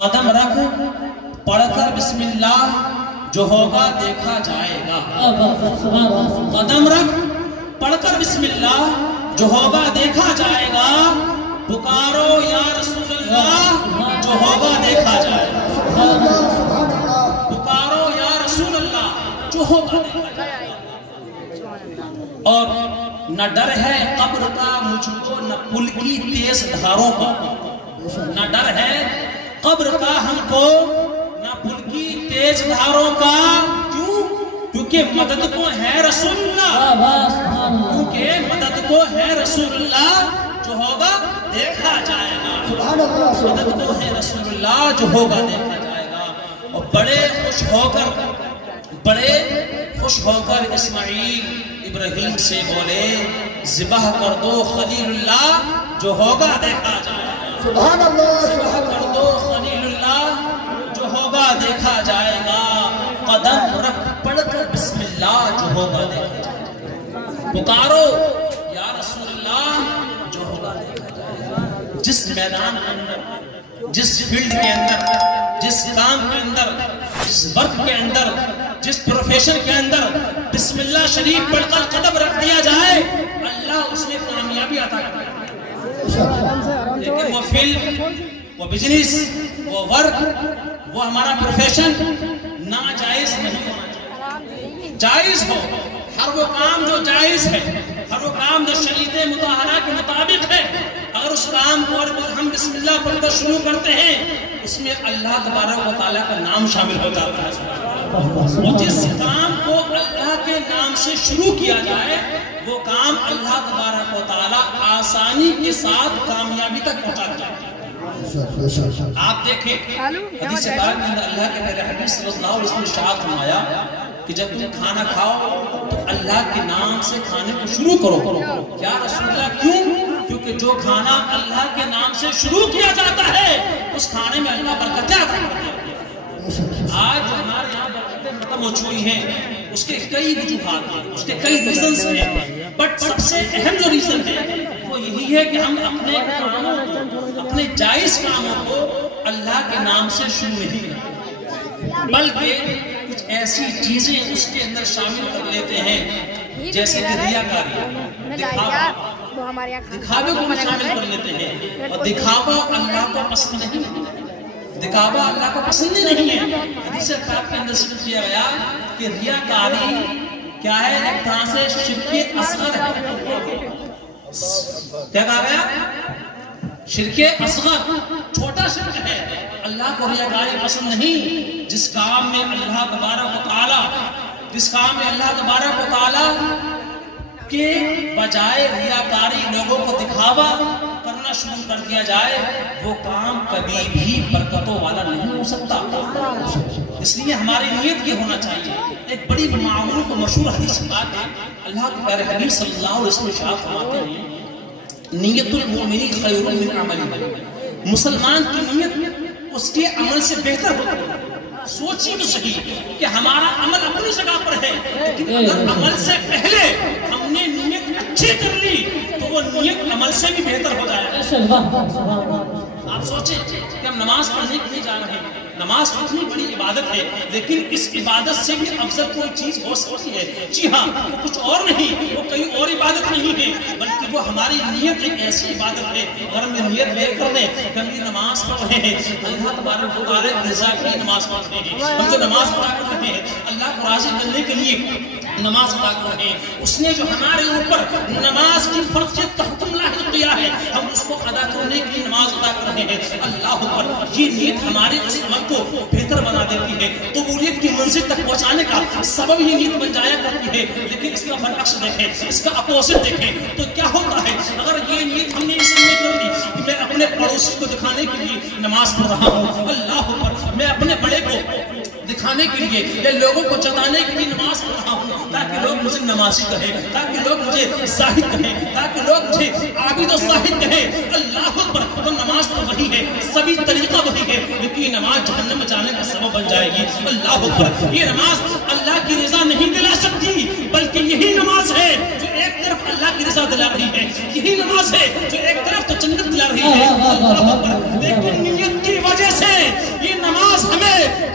قدم رکھ پڑھ کر بسم اللہ جو ہوگا دیکھا جائے گا. قدم رکھ پڑھ کر بسم اللہ جو ہوگا دیکھا جائے گا. پکارو یا رسول اللہ جو ہوگا دیکھا جائے گا. پکارو یا رسول اللہ جو ہوگا دیکھا جائے گا. اور نہ ڈر ہے قبر کا مجھ کو نہ پل کی تیز دھاروں کا. نہ ڈر ہے قبر کا ہم کو نہ پل کی تیز دھاروں کا. کیوں؟ کیونکہ مدد کو ہے رسول اللہ. کیونکہ مدد کو ہے رسول اللہ جو ہوگا دیکھا جائے گا. مدد کو ہے رسول اللہ جو ہوگا دیکھا جائے گا. اور بڑے خوش ہو کر اسماعیل ابراہیم سے بولے ذبح کر دو خلیل اللہ جو ہوگا دیکھا جائے گا. سبحان اللہ. ذبح کر دو خلیل اللہ جو ہوگا دیکھا جائے گا. قدم رکھ پڑھ کر بسم اللہ جو ہوگا دیکھا جائے گا. پکارو یا رسول اللہ جو ہوگا دیکھا جائے گا. جس میدان کے اندر، جس فیلڈ کے اندر، جس کام کے اندر، جس ورک کے اندر، جس پروفیشن کے اندر بسم اللہ شریف پڑھ کر قدم رکھ دیا جائے اللہ اس میں کامیابی عطا کرے. لیکن وہ فیلڈ، وہ بزنس، وہ ورک، وہ ہمارا پروفیشن ناجائز نہیں ہونا چاہیے. جائز ہو ہر وہ کام جو جائز ہے، ہر وہ کام جو شریعت مطہرہ کے مطابق ہے. اگر اس کام کو ہم بسم اللہ پڑھ کر شروع کرتے ہیں اس میں اللہ تبارک و تعالیٰ کا نام شامل ہو جاتا ہے. اور جس کام کو اللہ کے نام سے شروع کیا جائے وہ کام اللہ تبارک و تعالیٰ آسانی کے ساتھ کامیابی تک پہنچا جائے. آپ دیکھیں حدیث پاک میں اللہ کے پیارے حبیب صلی اللہ علیہ وسلم نے ارشاد فرمایا کہ جب تم کھانا کھاؤ تو اللہ کے نام سے کھانے کو شروع کرو. یا رسول اللہ کیوں؟ کیونکہ جو کھانا اللہ کے نام سے شروع کیا جاتا ہے اس کھانے میں اللہ برکتیں عطا کرتا ہے. آج ہمارے یہاں برکتیں ختم ہو چکی ہیں، اس کے کئی وجوہات ہیں، اس کے کئی ریزنز ہیں. بٹ سب سے اہم جو ریزن ہے وہ یہی ہے کہ ہم اپنے کاموں کو، اپنے جائز کاموں کو اللہ کے نام سے شروع نہیں کرتے بلکہ کچھ ایسی چیزیں اس کے اندر شامل کر لیتے ہیں جیسے کہ ریاکاری، دکھاوے کو شامل کر لیتے ہیں. اور دکھاوا اللہ کو پسند نہیں. دکھاوا اللہ کو پسند نہیں ہے. حدیث پاک کے اندر ذکر کیا گیا کہ ریاکاری کیا ہے؟ ایک طرح سے شرک اصغر ہے. کیا کہا گیا؟ شرک اصغر، چھوٹا شرک ہے. اللہ کو ریاکاری پسند نہیں. جس کام میں اللہ تبارک و تعالی کے بجائے ریاکاری لوگوں کو دکھاوا کرنا شروع کر دیا جائے وہ کام کبھی بھی برکتوں والا نہیں ہو سکتا. اس لیے ہماری نیت یہ ہونا چاہیے. ایک بڑی معروف و مشہور حدیث بات ہے، اللہ کے پیارے حبیب صلی اللہ علیہ وسلم ارشاد فرماتے ہیں نیت المؤمن خیر من عملہ. مسلمان کی نیت اس کے عمل سے بہتر ہوتی ہے. سوچی تو صحیح کہ ہمارا عمل اپنی جگہ پر ہے لیکن اگر عمل سے پہلے ہم نے نیت اچھی کر لی تو وہ نیت عمل سے بھی بہتر ہو جائے گا. آپ سوچیں کہ ہم نماز پڑھنے کے لیے جا رہے ہیں. نماز اتنی بڑی عبادت ہے لیکن اس عبادت سے بھی افضل کوئی چیز ہو سکتی ہے. جی ہاں، وہ کچھ اور نہیں، وہ کئی اور عبادت نہیں ہے بلکہ وہ ہماری نیت ایک ایسی عبادت ہے. اگر ہم نے نیت لے کر دیں کہ ہم یہ نماز پڑھ رہے ہیں اللہ تبارک و تعالیٰ کی رضا کی نماز پڑھ رہے ہیں، ہم جو نماز پڑھا کر رہے ہیں اللہ کو راضی کرنے کے لیے نماز ادا کر رہے ہیں. اس نے جو ہمارے اوپر نماز کی فرضیت کا حکم لاحق کیا ہے ہم اس کو ادا کرنے کے لیے نماز ادا کر رہے ہیں. اللہ پر یہ نیت ہمارے اس عمل کو بہتر بنا دیتی ہے. قبولیت کی منزل تک پہنچانے کا سبب یہ نیت بن جایا کرتی ہے. لیکن اس کا برعکس دیکھیں، اس کا اپوزٹ دیکھیں تو کیا ہوتا ہے؟ اگر یہ نیت ہم نے اس لیے کر لی کہ میں اپنے پڑوسی کو دکھانے کے لیے نماز پڑھ رہا ہوں، اللہ پر میں اپنے بڑے کو دکھانے کے لیے یا لوگوں کو جتانے کے لیے نماز پڑھ رہا ہوں تاکہ لوگ مجھے نمازی کہیں، تاکہ لوگ مجھے زاہد کہیں، تاکہ لوگ مجھے عابد و زاہد کہیں، اللہ پر تو نماز تو وہی ہے، سبھی طریقہ وہی ہے لیکن یہ نماز جہنم میں جانے کا سبب بن جائے گی. اللہ پر یہ نماز اللہ کی رضا نہیں دلا سکتی بلکہ یہی نماز ہے جو ایک طرف اللہ کی رضا دلا رہی ہے، یہی نماز ہے جو ایک طرف تو جنت دلا رہی ہے. اللہ پر لیکن نیت کی وجہ سے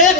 1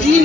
3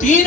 3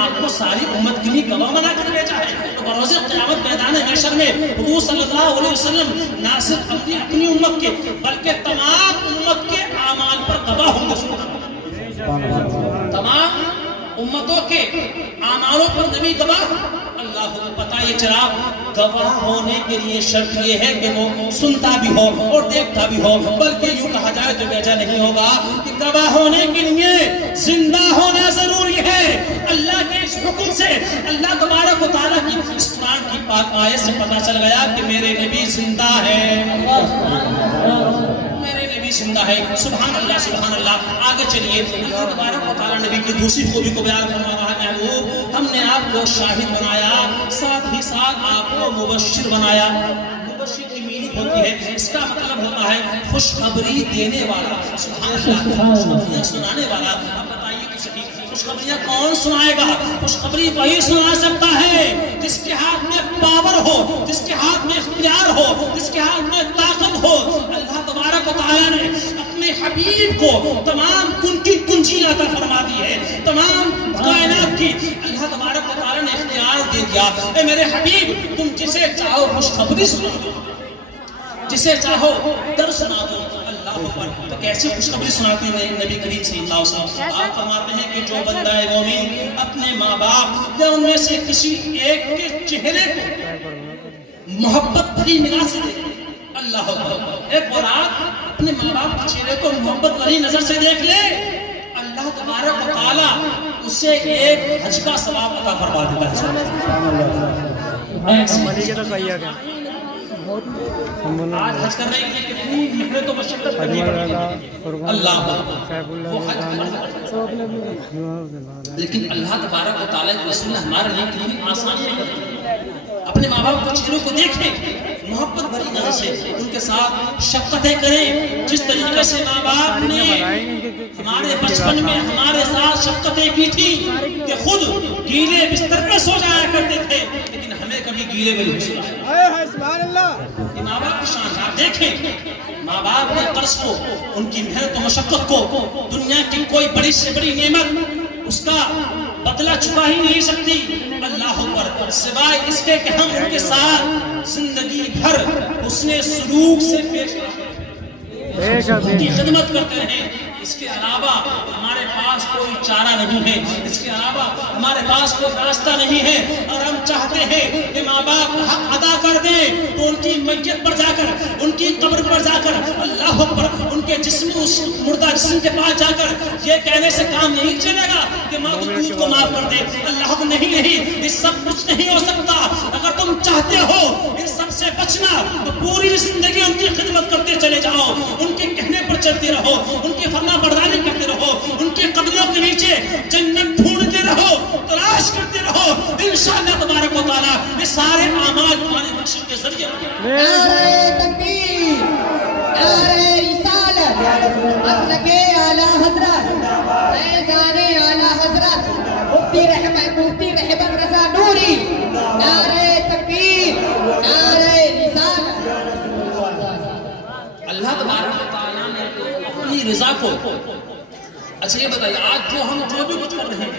آپ کو ساری امت کے لیے گواہ بنا کر بھیجا ہے، تو بروز قیامت میدان محشر میں حضور صلی اللہ علیہ وسلم نہ صرف اپنی امت کے بلکہ تمام امت کے اعمال پر گواہ ہوں گے، تمام امتوں کے اعمالوں پر نبی گواہ۔ اللہ کو پتہ یہ چلا گواہ ہونے کے لیے شرط یہ ہے کہ وہ سنتا بھی ہو اور دیکھتا بھی ہو، بلکہ یوں کہا جائے تو بیجا نہیں ہوگا کہ گواہ ہونے کے لیے زندہ ہونا ضروری ہے۔ اللہ کے اس حکم سے اللہ تبارک و تعالیٰ کی اس قرآن کی پاک آیت سے پتہ چل گیا کہ میرے نبی زندہ ہے، میرے نبی زندہ ہے۔ سبحان اللہ سبحان اللہ۔ آگے چلیے اللہ تبارک و تعالیٰ نبی کی دوسری خوبی کو بیان فرما رہا ہے، محبوب ہم نے آپ کو شاہد بنایا، ساتھ ہی ساتھ آپ کو مبشر بنایا۔ مبشر کی میننگ ہوتی ہے، اس کا مطلب ہوتا ہے خوشخبری دینے والا، سبحان اللہ، خوشخبریاں سنانے والا۔ اب بتائیے تو صحیح خوشخبریاں کون سنائے گا؟ خوشخبری وہی سنا سکتا ہے جس کے ہاتھ میں پاور ہو، جس کے ہاتھ میں اختیار ہو، جس کے ہاتھ میں طاقت ہو۔ اللہ تبارک و تعالیٰ نے اپنے حبیب کو تمام ان کی کنجی عطا فرما دی ہے، تمام کائنات کی اللہ تبارک و تعالیٰ نے اختیار دے دیا۔ اے میرے حبیب تم جسے چاہو خوشخبری سنا دو، جسے چاہو در سنا دو۔ اللہ اکبر، تو کیسی خوشخبری سناتے ہیں نبی کریم صلی اللہ علیہ وسلم؟ آپ فرماتے ہیں کہ جو بندہ مومن اپنے ماں باپ یا ان میں سے کسی ایک کے چہرے کو محبت بھری نگاہ سے دیکھے، اللہ اکبر، ایک رات اپنے ماں باپ کے چہرے کو محبت بھری نظر سے دیکھ لے، اللہ تبارک و تعالیٰ اسے ایک حج کا ثواب عطا فرما دیتا ہے۔ آج حج کر رہے ہیں کتنی محنت و مشقت کرنی پڑتی ہے، اللہ وہ حج لیکن اللہ تبارک و تعالیٰ کے رسول نے ہمارے لیے کتنی آسانیاں کر دی۔ اپنے ماں باپ کے چہروں کو دیکھیں، محبت بھری نظر سے ان کے ساتھ شفقتیں کریں، جس طریقے سے ماں باپ نے ہمارے بچپن میں ہمارے ساتھ شفقتیں کی تھی کہ خود گیلے بستر میں سو جایا کرتے تھے لیکن ہمیں کبھی گیلے میں نہیں سویا۔ سبحان اللہ۔ یہ ماں باپ کی شان، آپ دیکھیں ماں باپ نے قرض کو، ان کی محنت و مشقت کو دنیا کی کوئی بڑی سے بڑی نعمت اس کا بدلہ چکا ہی نہیں سکتی، اللہ اکبر، سوائے اس کے کہ ہم ان کے ساتھ زندگی بھر حسن سلوک سے پیش ان کی خدمت کرتے رہیں۔ اس کے علاوہ ہمارے پاس کوئی چارہ نہیں ہے، اس کے علاوہ ہمارے پاس کوئی راستہ نہیں ہے، اور ہم چاہتے ہیں کہ ماں باپ حق ادا کر دیں تو ان کی میت پر جا کر، ان کی قبر پر جا کر، اللہ اکبر، ان کے جسم، اس مردہ جسم کے پاس جا کر یہ کہنے سے کام نہیں چلے گا کہ ماں کی دودھ کو معاف کر دے، اللہ نہیں، یہ سب کچھ نہیں ہو سکتا۔ اگر تم چاہتے ہو ان سب سے بچنا تو پوری زندگی ان کی خدمت کرتے چلے جاؤ، ان کے کہنے پر چلتے رہو، ان کی فرما برداری کرتے رہو، ان کے قدموں کے نیچے جنت ڈھونڈتے رہو، تلاش کرتے رہو، انشاءاللہ تبارک و تعالیٰ یہ سارے اعمال تمہاری بخشش کے ذریعے نعرہ تکبیر، نعرہ رسالت، مسلک اعلیٰ حضرت، فیضان اعلیٰ حضرت مفتی رحمت رضا نوری، نعرہ تکبیر، نعرہ رسالت۔ اللہ تبارک و تعالیٰ نے اپنی رضا کو، اچھا یہ بتائیے آج جو بھی کچھ کر رہے ہیں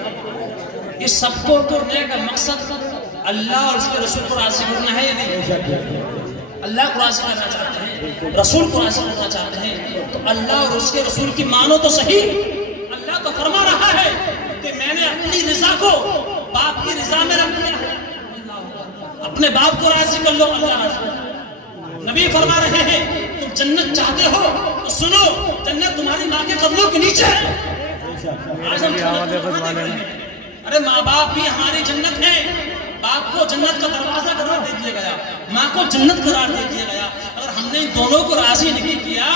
یہ سب کو کرنے کا مقصد اللہ اور اس کے رسول کو راضی کرنا ہے یا نہیں؟ اللہ کو راضی کرنا چاہتے ہیں، رسول کو راضی کرنا چاہتے ہیں تو اللہ اور اس کے رسول کی مانو تو صحیح۔ اللہ تو فرما رہا ہے کہ میں نے اپنی رضا کو باپ کی رضا میں رکھ دیا ہے، اپنے باپ کو راضی کر لو، اللہ راضی۔ نبی فرما رہے ہیں تم جنت چاہتے ہو تو سنو، جنت تمہاری ماں کے قدموں کے نیچے ہے۔ آج ہم ارے ماں باپ بھی ہماری جنت ہے، باپ کو جنت کا دروازہ قرار دے دیا گیا، ماں کو جنت قرار دے دیا گیا۔ اگر ہم نے ان دونوں کو راضی نہیں کیا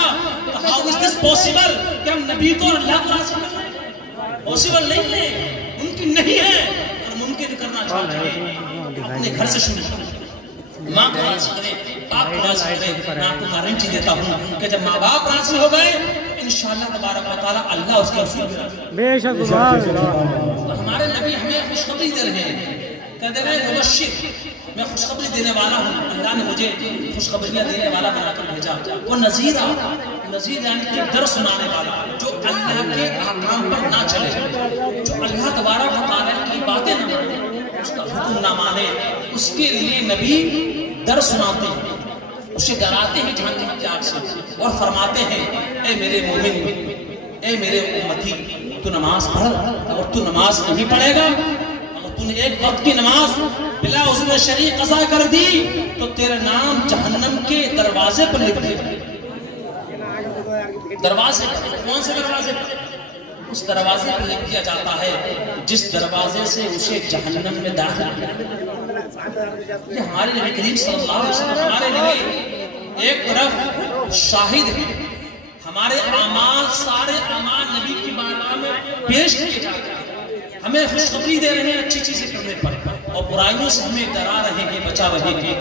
تو how is this possible کہ ہم نبی کو اور اللہ کو راضی کر لیں؟ پاسبل نہیں ہے، ممکن نہیں ہے، اور ممکن کرنا چاہتے ہیں اپنے گھر سے شروع کریں، ماں کو راضی کریں، باپ کو راضی کریں۔ میں آپ کو گارنٹی دیتا ہوں کہ جب ماں باپ راضی ہو گئے انشاءاللہ تبارک و تعالیٰ اللہ اس کے رسول بھی راضی۔ بے شک سبحان اللہ۔ ہمارے نبی ہمیں خوشخبری دے رہے ہیں، کہتے ہیں مبشر، میں خوشخبری دینے والا ہوں، اللہ نے مجھے خوشخبریاں دینے والا بنا کر بھیجا۔ وہ نذیر یعنی کہ ڈر سنانے والا، جو اللہ کے احکام پر نہ چلے، جو اللہ تبارک و تعالیٰ کی باتیں نہ مانے، اس کا حکم نہ مانے، اس کے لیے نبی ڈر سناتے ہیں، اسے ڈراتے ہیں جہنم کی آگ سے، اور فرماتے ہیں اے میرے مومن، اے میرے امتی، تو نماز پڑھ، اگر تو نماز نہیں پڑھے گا، اگر تو نے ایک وقت کی نماز بلا عذر شرعی قضا کر دی تو تیرا نام جہنم کے دروازے پر لکھ دیا جائے گا۔ دروازے، کون سے دروازے پر؟ اس دروازے پر لکھ دیا جاتا ہے جس دروازے سے اسے جہنم میں داخل کیا۔ یہ ہمارے نبی کریم صلی اللہ علیہ وسلم ہمارے لیے ایک طرف شاہد ہے، ہمارے اعمال، سارے اعمال نبی کی بارگاہ میں پیش کیے جاتے ہیں، ہمیں خوشخبری دے رہے ہیں اچھی چیزیں کرنے پر، اور برائیوں سے ہمیں ڈرا رہے ہیں، بچا رہے ہیں۔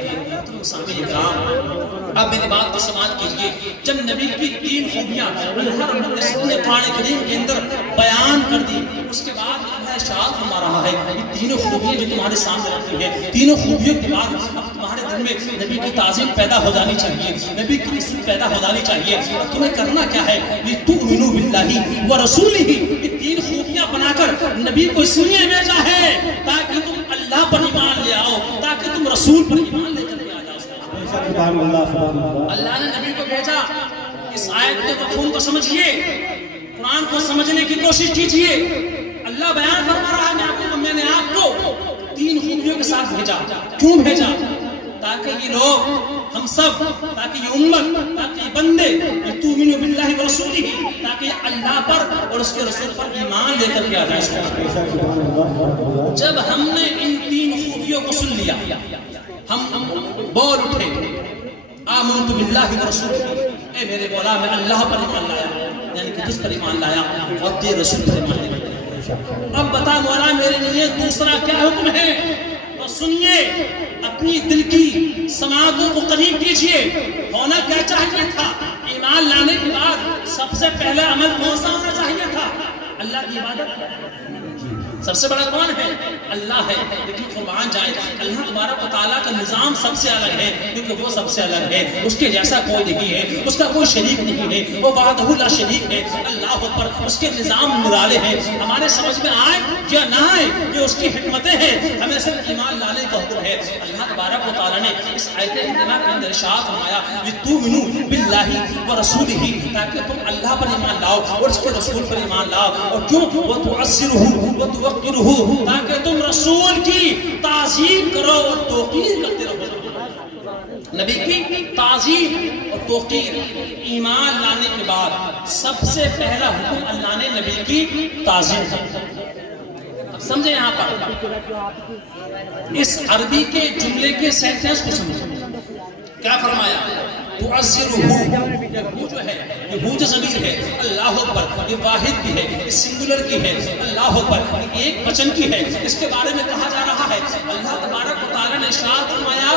سامعین کرام، اب میری بات کو سماعت کیجیے، جب نبی کی 3 خوبیاں اللہ رب العزت نے قرآن کریم کے اندر بیان کر دی، اس کے بعد اللہ ارشاد فرما رہا ہے یہ تینوں خوبیاں جو تمہارے سامنے رکھی ہیں، تینوں خوبیوں کے بعد اب تمہارے دل میں نبی کی تعظیم پیدا ہو جانی چاہیے، نبی کی عزت پیدا ہو جانی چاہیے، اور تمہیں کرنا کیا ہے؟ لِتُؤْمِنُوا بِاللَّهِ وَرَسُولِهِ، یہ 3 خوبیاں بنا کر نبی کو اس لیے بھیجا ہے تاکہ تم اللہ پر ایمان لے آؤ، تاکہ تم رسول پر ایمان لے کر کے آ جاؤ۔ اللہ نے نبی کو بھیجا، اس آیت کے مفہوم کو سمجھیے، قرآن کو سمجھنے کی کوشش کیجیے۔ اللہ بیان فرما رہا ہے میں نے آپ کو 3 خوبیوں کے ساتھ بھیجا۔ کیوں بھیجا؟ تاکہ یہ لوگ، ہم سب، تاکہ یہ امت، تاکہ یہ بندے تؤمنوا باللہ ورسولہ، تاکہ اللہ پر اور اس کے رسول پر ایمان لے کر کے آ جائے۔ جب ہم نے ان 3 خوبیوں کو سن لیا، ہم بول اٹھے آمنت باللہ ورسولہ، اے میرے مولا میں اللہ پر ایمان لایا، یعنی کہ جس پر ایمان لایا اور تیرے رسول پر ایمان لایا۔ اب بتا مولا میرے لیے دوسرا کیا حکم ہے؟ تو سنیے، اپنی دل کی سماعتوں کو قریب کیجیے۔ ہونا کیا چاہیے تھا؟ ایمان لانے کے بعد سب سے پہلا عمل کون سا ہونا چاہیے تھا؟ اللہ کی عبادت۔ سب سے بڑا کون ہے؟ اللہ ہے، لیکن قربان جائے اللہ تبارک و تعالیٰ کا نظام سب سے الگ ہے، کیونکہ وہ سب سے الگ ہے، اس کے جیسا کوئی نہیں ہے، اس کا کوئی شریک نہیں ہے، وہ وحدہ لا شریک ہے، اللہ اکبر، اس کے نظام نرالے ہیں، ہمارے سمجھ میں آئے یا نہ آئے یہ اس کی حکمتیں ہیں، ہمیں صرف ایمان لانے کا حکم ہے۔ اللہ تبارک و تعالیٰ نے اس آیت کریمہ کے اندر ارشاد فرمایا لِتُؤْمِنُوا بِاللَّهِ وَرَسُولِهِ، تاکہ تم اللہ پر ایمان لاؤ اور اس کے رسول پر ایمان لاؤ، اور کیوں؟ وَتُعَزِّرُهُ تاکہ تم رسول کی تعظیم کرو اور توقیر کرتے رہو۔ نبی کی تعظیم اور توقیر، ایمان لانے کے بعد سب سے پہلا حکم اللہ نے نبی کی تعظیم کرا۔ اب سمجھیں یہاں پر اس عربی کے جملے کے سینٹنس کو سمجھیں، کیا فرمایا؟ وہ جو ہے یہ ہو جو ضمیر ہے، اللہ اکبر، یہ واحد کی ہے، یہ سنگولر کی ہے، اللہ اکبر، یہ ایک وچن کی ہے، اس کے بارے میں کہا جا رہا ہے اللہ تبارک و تعالیٰ نے ارشاد فرمایا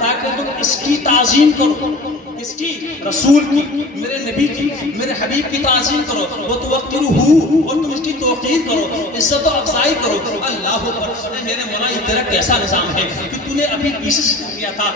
تاکہ تم اس کی تعظیم کرو، اس کی، رسول کی، میرے نبی کی، میرے حبیب کی تعظیم کرو، وہ توقروہ، اور تم اس کی توقیر کرو، عزت و افضائی کرو۔ اللہ اکبر، میرے مولا یہ تیرا کیسا نظام ہے کہ تو نے ابھی پیچھے سے کیا تھا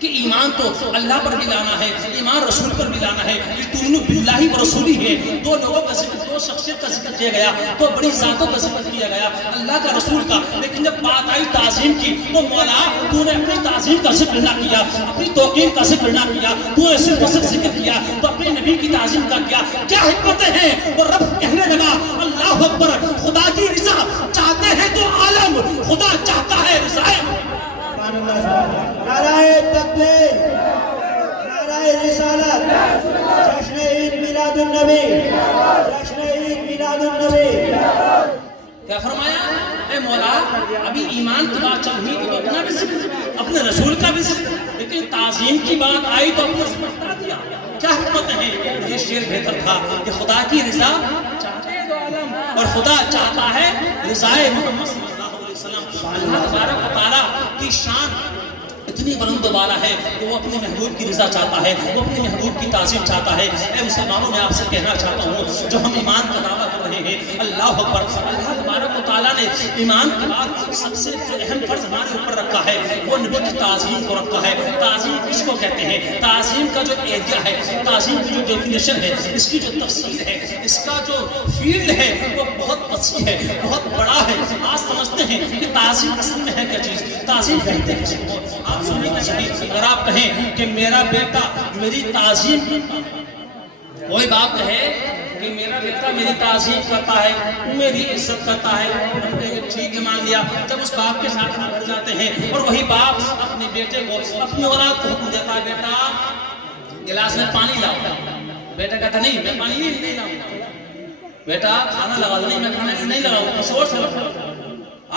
کہ ایمان تو اللہ پر بھی لانا ہے، ایمان رسول پر بھی لانا ہے، لِتُؤْمِنُوا بِاللَّهِ وَرَسُولِهِ ہے، 2 لوگوں کا ذکر، 2 شخصیت کا ذکر کیا گیا، 2 بڑی ذاتوں کا ذکر کیا گیا، اللہ کا، رسول کا، لیکن جب بات آئی تعظیم کی تو مولا تو نے اپنی تعظیم کا ذکر نہ کیا، اپنی توقیر کا ذکر نہ کیا، تو نے صرف ذکر کیا تو اپنے نبی کی تعظیم کا کیا۔ کیا حکمتیں ہیں؟ وہ رب کہنے لگا اللہ اکبر، خدا کی رضا چاہتے ہیں تو عالم، خدا چاہتا ہے رضا۔ نعرہ تکبیر، نعرہ رسالت، جشن عید میلاد النبی، جشن عید میلاد النبی۔ کیا فرمایا؟ اے مولا ابھی ایمان کی بات چل رہی تو اپنا بھی ذکر، اپنے رسول کا بھی ذکر، لیکن تعظیم کی بات آئی تو اپنا ذکر بتا دیا۔ کیا حکمت ہے؟ یہ شعر بہتر تھا کہ خدا کی رضا چاہتے ہیں تو عالم، اور خدا چاہتا ہے رضائے محمد صلی اللہ علیہ وسلم۔ اللہ تبارک و تعالیٰ کی شان اتنی بلند والا ہے کہ وہ اپنے محبوب کی رضا چاہتا ہے، وہ اپنے محبوب کی تعظیم چاہتا ہے۔ اے مسلمانوں، میں آپ سے کہنا چاہتا ہوں، جو ہم ایمان کا دعویٰ کر رہے ہیں، اللہ اکبر، اللہ تبارک و تعالیٰ نے ایمان کے بعد سب سے جو اہم فرض ہمارے اوپر رکھا ہے وہ نبی کی تعظیم کو رکھا ہے۔ تعظیم کس کو کہتے ہیں؟ تعظیم کا جو ایریا ہے، تعظیم کی جو ڈیفینیشن ہے، اس کی جو تفصیل ہے، اس کا جو فیلڈ ہے وہ بہت وسیع ہے، بہت بڑا ہے۔ آج سمجھتے ہیں کہ تعظیم اصل میں ہے کیا چیز؟ تعظیم کہتے ہیں کسی کو؟ آپ سنیں گے صحیح، اگر آپ کہیں کہ میرا بیٹا میری تعظیم کرتا ہے، کوئی باپ کہے کہ میرا بیٹا میری تعظیم کرتا ہے، میری عزت کرتا ہے، ہم کہیں گے ٹھیک ہے مان لیا۔ جب اس باپ کے ساتھ ہم گھر جاتے ہیں اور وہی باپ اپنے بیٹے کو، اپنی اولاد کو حکم دیتا ہے، بیٹا گلاس میں پانی لاؤ، بیٹا کہتا نہیں میں پانی نہیں لاؤں، بیٹا کھانا لگا دو، نہیں میں کھانا نہیں لگاؤں، کسی اور سے لگاؤ۔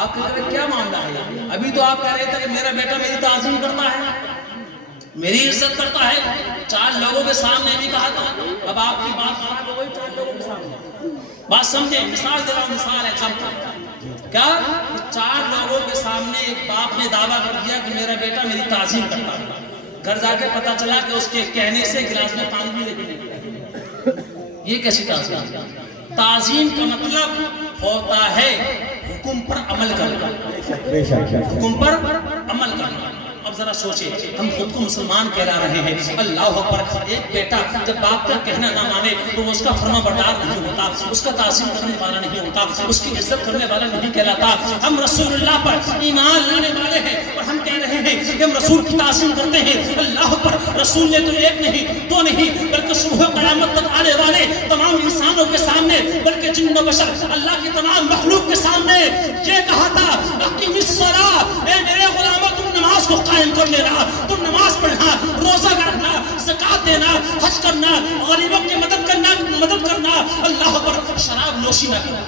آپ کہتے ہیں کیا معاملہ ہے؟ ابھی تو آپ کہہ رہے تھے کہ میرا بیٹا میری تعظیم کرتا ہے، میری عزت کرتا ہے، 4 لوگوں کے سامنے بھی کہا تھا۔ اب آپ کی بات خراب ہو گئی 4 لوگوں کے سامنے، بات سمجھے، مثال دے رہا ہوں، مثال ہے کیا 4 لوگوں کے سامنے ایک باپ نے دعویٰ کر دیا کہ میرا بیٹا میری تعظیم کرتا ہے، گھر جا کے پتا چلا کہ اس کے کہنے سے گلاس میں پانی بھی نہیں، یہ کیسی تعظیم؟ تعظیم کا مطلب ہوتا ہے حکم پر عمل کرنا، حکم پر عمل کرنا۔ اب ذرا سوچیں، ہم خود کو مسلمان کہلا رہے ہیں، اللہ اکبر، ایک بیٹا جب باپ کا کہنا نہ مانے تو وہ اس کا فرما بردار نہیں ہوتا، اس کا تعظیم کرنے والا نہیں ہوتا، اس کی عزت کرنے والا نہیں کہلاتا۔ ہم رسول اللہ پر ایمان لانے والے ہیں اور ہم کہہ رہے ہیں کہ ہم رسول کی تعظیم کرتے ہیں، اللہ پر رسول نے تو 1 نہیں 2 نہیں بلکہ صبح قیامت تک آنے والے تمام انسانوں کے سامنے، بلکہ جن و بشر اللہ کی تمام مخلوق کے سامنے یہ کہا تھا، اقیم الصلاۃ، اے میرے غلاموں تم نماز کو قائم کر لینا، تم نماز پڑھنا، روزہ رکھنا، زکات دینا، حج کرنا، غریبوں کی مدد کرنا، اللہ پر شراب نوشی نہ کرنا،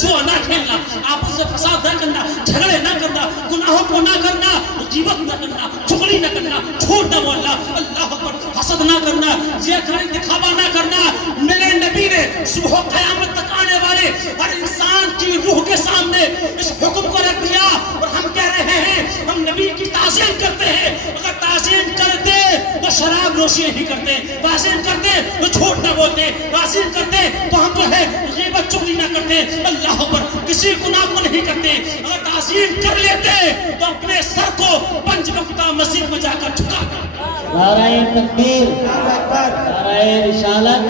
جو نہ کھیلنا، آپس میں فساد نہ کرنا، جھگڑے نہ کرنا، گناہوں کو نہ کرنا، غیبت نہ کرنا، چغلی نہ کرنا، جھوٹ نہ بولنا، اللہ پر حسد نہ کرنا، ریاکاری دکھاوا نہ کرنا۔ میرے نبی نے صبح قیامت تک آنے والے ہر انسان کی روح کے سامنے اس حکم کو رکھ دیا اور ہم کہہ رہے ہیں ہم نبی کی تعظیم کرتے ہیں۔ اگر تعظیم کرتے تو شراب نوشی نہیں کرتے، تعظیم کرتے تو جھوٹ نہ بولتے، تعظیم کرتے تو ہم جو ہے غیبت چغلی نہ کرتے، اللہ پر کسی گناہ کو نہیں کرتے۔ اگر تعظیم کر لیتے تو اپنے سر کو 5 وقتہ مسجد میں جا کر جھکا دیں۔ نعرہ تکبیر، نعرہ رسالت،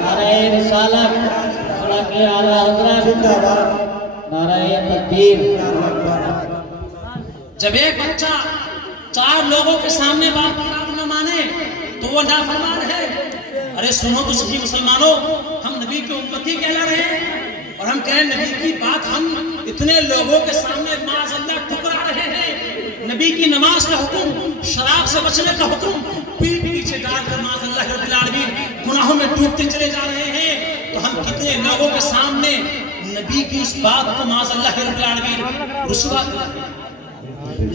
نعرہ رسالت، خلاق اعلی حضرت، نعرہ تکبیر۔ جب ایک بچہ 4 لوگوں کے سامنے باپ کی بات نہ مانے تو وہ نافرمان ہے۔ ارے سنو تو صحیح مسلمانوں، ہم نبی کی امتی کہلا رہے ہیں اور ہم کہیں نبی کی بات ہم اتنے لوگوں کے سامنے معاذ اللہ ٹھکرا رہے ہیں۔ نبی کی نماز کا حکم، شراب سے بچنے کا حکم پیٹ پیچھے ڈال کر معاذ اللہ رب العالمین گناہوں میں ڈوبتے چلے جا رہے ہیں، تو ہم کتنے لوگوں کے سامنے نبی کی اس بات کو معاذ اللہ رب العالمین رسوا کر رہے ہیں۔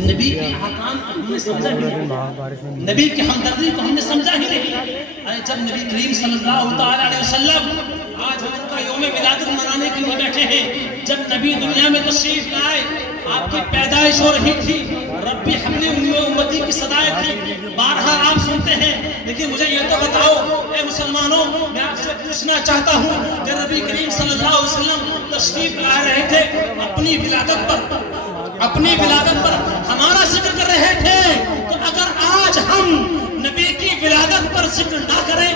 نبی کے احکام کو ہم نے سمجھا ہی نہیں، نبی کی ہمدردی کو ہم نے سمجھا ہی نہیں۔ جب نبی کریم صلی اللہ علیہ وسلم، آج ہم ان کا یوم ولادت منانے کے لیے بیٹھے ہیں، جب نبی دنیا میں تشریف لائے، آپ کی پیدائش ہو رہی تھی، ربی حبلی امتی کی صدائے تھی، بارہا آپ سنتے ہیں، لیکن مجھے یہ تو بتاؤ اے مسلمانوں، میں آپ سے پوچھنا چاہتا ہوں کہ نبی کریم صلی اللہ علیہ وسلم تشریف لا رہے تھے اپنی ولادت پر ہمارا ذکر کر رہے تھے، تو اگر آج ہم نبی کی ولادت پر ذکر نہ کریں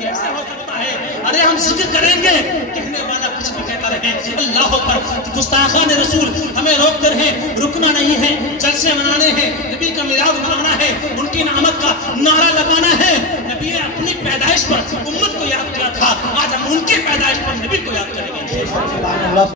کیسے ہو سکتا ہے؟ ارے ہم ذکر کریں گے، کہنے والا کچھ بھی کہتا رہے، اللہ پر گستاخان رسول ہمیں روکتے رہے، رکنا نہیں ہے، جلسے منانے ہیں، نبی کا میلاد منانا ہے، ان کی نعمت کا نعرہ لگانا ہے۔ نبی نے اپنی پیدائش پر امت کو یاد کیا تھا، آج ہم ان کی پیدائش پر نبی کو یاد کریں گے۔